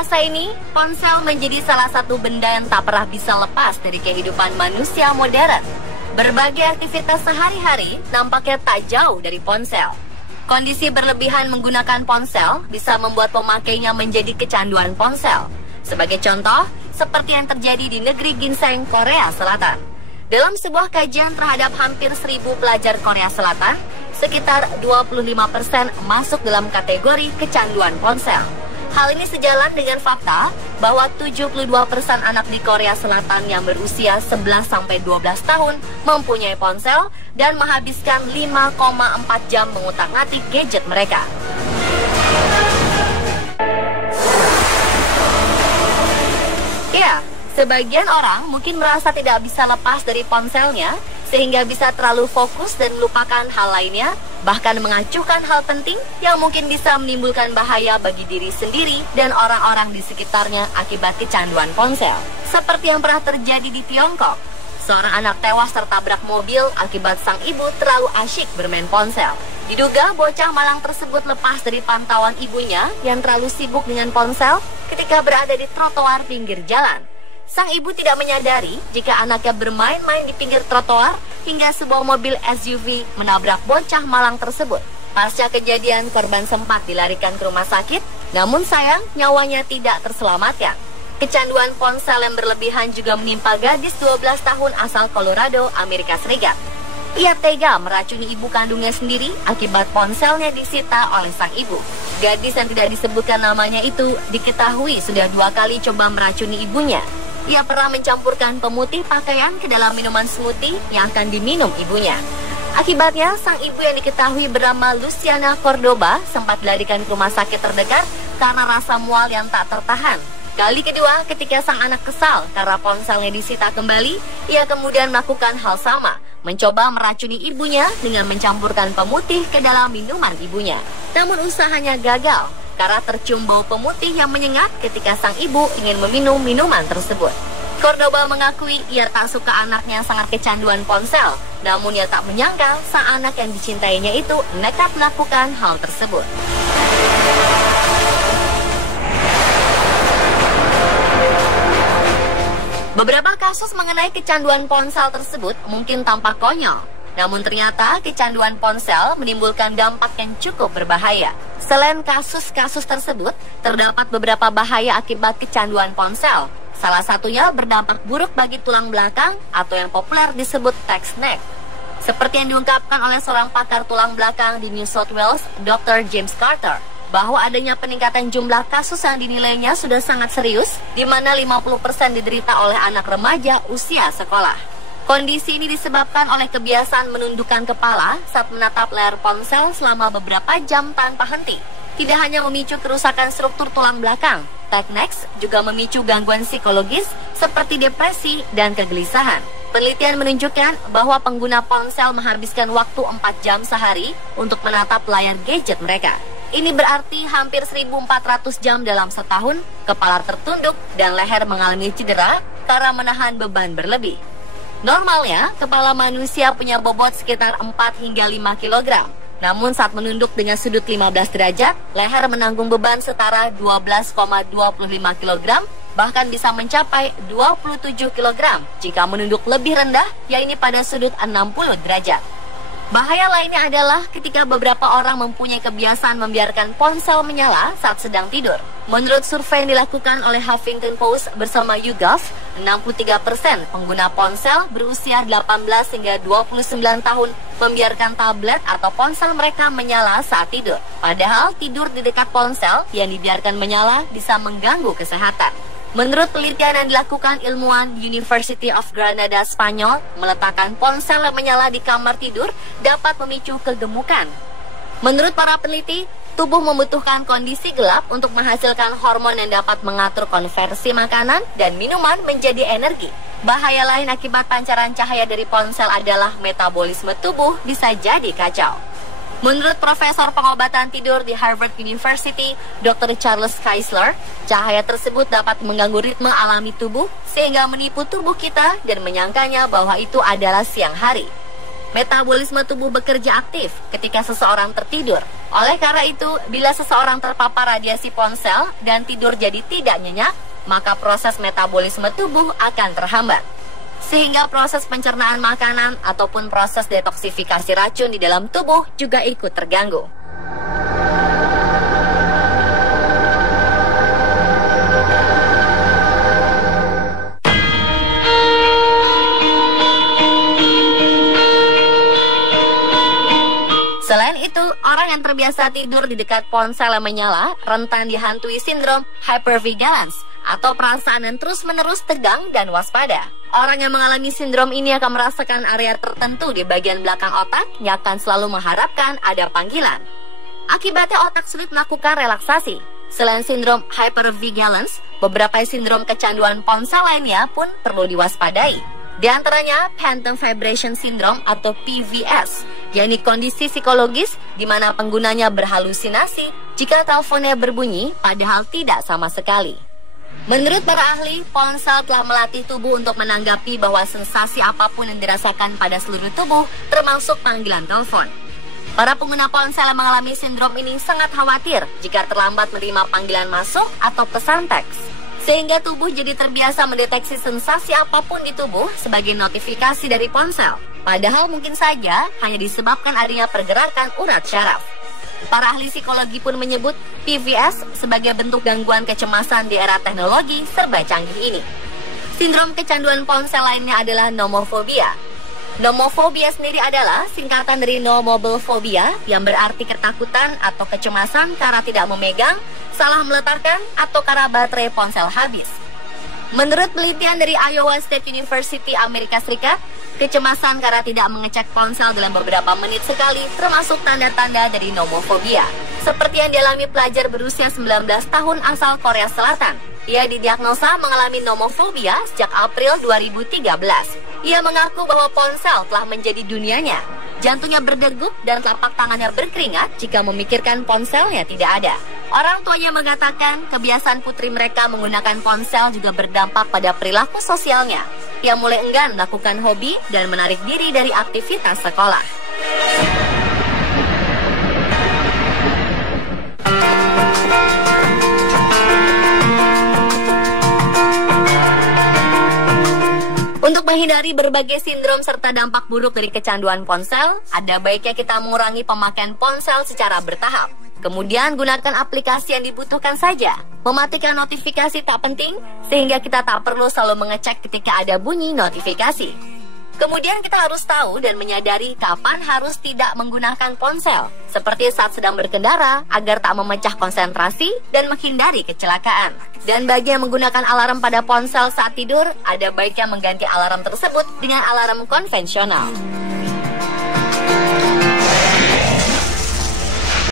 masa ini, ponsel menjadi salah satu benda yang tak pernah bisa lepas dari kehidupan manusia modern. Berbagai aktivitas sehari-hari nampaknya tak jauh dari ponsel. Kondisi berlebihan menggunakan ponsel bisa membuat pemakainya menjadi kecanduan ponsel. Sebagai contoh, seperti yang terjadi di negeri ginseng, Korea Selatan. Dalam sebuah kajian terhadap hampir 1.000 pelajar Korea Selatan, sekitar 25% masuk dalam kategori kecanduan ponsel. Hal ini sejalan dengan fakta bahwa 72% anak di Korea Selatan yang berusia 11-12 tahun mempunyai ponsel dan menghabiskan 5,4 jam mengutak-atik gadget mereka. Ya, sebagian orang mungkin merasa tidak bisa lepas dari ponselnya sehingga bisa terlalu fokus dan melupakan hal lainnya, bahkan mengacuhkan hal penting yang mungkin bisa menimbulkan bahaya bagi diri sendiri dan orang-orang di sekitarnya akibat kecanduan ponsel. Seperti yang pernah terjadi di Tiongkok, seorang anak tewas tertabrak mobil akibat sang ibu terlalu asyik bermain ponsel. Diduga bocah malang tersebut lepas dari pantauan ibunya yang terlalu sibuk dengan ponsel ketika berada di trotoar pinggir jalan. Sang ibu tidak menyadari jika anaknya bermain-main di pinggir trotoar hingga sebuah mobil SUV menabrak bocah malang tersebut. Pasca kejadian, korban sempat dilarikan ke rumah sakit, namun sayang nyawanya tidak terselamatkan. Kecanduan ponsel yang berlebihan juga menimpa gadis 12 tahun asal Colorado, Amerika Serikat. Ia tega meracuni ibu kandungnya sendiri akibat ponselnya disita oleh sang ibu. Gadis yang tidak disebutkan namanya itu diketahui sudah 2 kali coba meracuni ibunya. Ia pernah mencampurkan pemutih pakaian ke dalam minuman smoothie yang akan diminum ibunya. Akibatnya, sang ibu yang diketahui bernama Luciana Cordoba sempat dilarikan ke rumah sakit terdekat karena rasa mual yang tak tertahan. Kali kedua, ketika sang anak kesal karena ponselnya disita kembali, ia kemudian melakukan hal sama, mencoba meracuni ibunya dengan mencampurkan pemutih ke dalam minuman ibunya. Namun usahanya gagal karena tercium bau pemutih yang menyengat ketika sang ibu ingin meminum minuman tersebut. Cordoba mengakui ia tak suka anaknya sangat kecanduan ponsel, namun ia tak menyangka sang anak yang dicintainya itu nekat melakukan hal tersebut. Beberapa kasus mengenai kecanduan ponsel tersebut mungkin tampak konyol, namun ternyata kecanduan ponsel menimbulkan dampak yang cukup berbahaya. Selain kasus-kasus tersebut, terdapat beberapa bahaya akibat kecanduan ponsel. Salah satunya berdampak buruk bagi tulang belakang atau yang populer disebut text neck. Seperti yang diungkapkan oleh seorang pakar tulang belakang di New South Wales, Dr. James Carter, bahwa adanya peningkatan jumlah kasus yang dinilainya sudah sangat serius, di mana 50% diderita oleh anak remaja usia sekolah. Kondisi ini disebabkan oleh kebiasaan menundukkan kepala saat menatap layar ponsel selama beberapa jam tanpa henti. Tidak hanya memicu kerusakan struktur tulang belakang, text neck juga memicu gangguan psikologis seperti depresi dan kegelisahan. Penelitian menunjukkan bahwa pengguna ponsel menghabiskan waktu 4 jam sehari untuk menatap layar gadget mereka. Ini berarti hampir 1.400 jam dalam setahun, kepala tertunduk dan leher mengalami cedera karena menahan beban berlebih. Normalnya, kepala manusia punya bobot sekitar 4 hingga 5 kg. Namun saat menunduk dengan sudut 15 derajat, leher menanggung beban setara 12,25 kg, bahkan bisa mencapai 27 kg jika menunduk lebih rendah, yaitu pada sudut 60 derajat. Bahaya lainnya adalah ketika beberapa orang mempunyai kebiasaan membiarkan ponsel menyala saat sedang tidur. Menurut survei yang dilakukan oleh Huffington Post bersama YouGov, 63% pengguna ponsel berusia 18 hingga 29 tahun membiarkan tablet atau ponsel mereka menyala saat tidur. Padahal tidur di dekat ponsel yang dibiarkan menyala bisa mengganggu kesehatan. Menurut penelitian yang dilakukan ilmuwan University of Granada, Spanyol, meletakkan ponsel yang menyala di kamar tidur dapat memicu kegemukan. Menurut para peneliti, tubuh membutuhkan kondisi gelap untuk menghasilkan hormon yang dapat mengatur konversi makanan dan minuman menjadi energi. Bahaya lain akibat pancaran cahaya dari ponsel adalah metabolisme tubuh bisa jadi kacau. Menurut Profesor Pengobatan Tidur di Harvard University, Dr. Charles Keysler, cahaya tersebut dapat mengganggu ritme alami tubuh sehingga menipu tubuh kita dan menyangkanya bahwa itu adalah siang hari. Metabolisme tubuh bekerja aktif ketika seseorang tertidur. Oleh karena itu, bila seseorang terpapar radiasi ponsel dan tidur jadi tidak nyenyak, maka proses metabolisme tubuh akan terhambat. Sehingga proses pencernaan makanan ataupun proses detoksifikasi racun di dalam tubuh juga ikut terganggu. Selain itu, orang yang terbiasa tidur di dekat ponsel yang menyala rentan dihantui sindrom hypervigilance atau perasaan yang terus-menerus tegang dan waspada. Orang yang mengalami sindrom ini akan merasakan area tertentu di bagian belakang otak yang akan selalu mengharapkan ada panggilan. Akibatnya otak sulit melakukan relaksasi. Selain sindrom hypervigilance, beberapa sindrom kecanduan ponsel lainnya pun perlu diwaspadai. Di antaranya Phantom Vibration Syndrome atau PVS, yakni kondisi psikologis di mana penggunanya berhalusinasi jika teleponnya berbunyi padahal tidak sama sekali. Menurut para ahli, ponsel telah melatih tubuh untuk menanggapi bahwa sensasi apapun yang dirasakan pada seluruh tubuh, termasuk panggilan telepon. Para pengguna ponsel yang mengalami sindrom ini sangat khawatir jika terlambat menerima panggilan masuk atau pesan teks. Sehingga tubuh jadi terbiasa mendeteksi sensasi apapun di tubuh sebagai notifikasi dari ponsel. Padahal mungkin saja hanya disebabkan adanya pergerakan urat syaraf. Para ahli psikologi pun menyebut PVS sebagai bentuk gangguan kecemasan di era teknologi serba canggih ini. Sindrom kecanduan ponsel lainnya adalah nomophobia. Nomophobia sendiri adalah singkatan dari no mobile phobia yang berarti ketakutan atau kecemasan karena tidak memegang, salah meletakkan, atau karena baterai ponsel habis. Menurut penelitian dari Iowa State University Amerika Serikat, kecemasan karena tidak mengecek ponsel dalam beberapa menit sekali termasuk tanda-tanda dari nomophobia. Seperti yang dialami pelajar berusia 19 tahun asal Korea Selatan. Ia didiagnosa mengalami nomophobia sejak April 2013. Ia mengaku bahwa ponsel telah menjadi dunianya. Jantungnya berdegup dan telapak tangannya berkeringat jika memikirkan ponselnya tidak ada. Orang tuanya mengatakan kebiasaan putri mereka menggunakan ponsel juga berdampak pada perilaku sosialnya. Ia mulai enggan melakukan hobi dan menarik diri dari aktivitas sekolah. Untuk menghindari berbagai sindrom serta dampak buruk dari kecanduan ponsel, ada baiknya kita mengurangi pemakaian ponsel secara bertahap. Kemudian gunakan aplikasi yang dibutuhkan saja. Mematikan notifikasi tak penting, sehingga kita tak perlu selalu mengecek ketika ada bunyi notifikasi. Kemudian kita harus tahu dan menyadari kapan harus tidak menggunakan ponsel, seperti saat sedang berkendara agar tak memecah konsentrasi dan menghindari kecelakaan. Dan bagi yang menggunakan alarm pada ponsel saat tidur, ada baiknya mengganti alarm tersebut dengan alarm konvensional.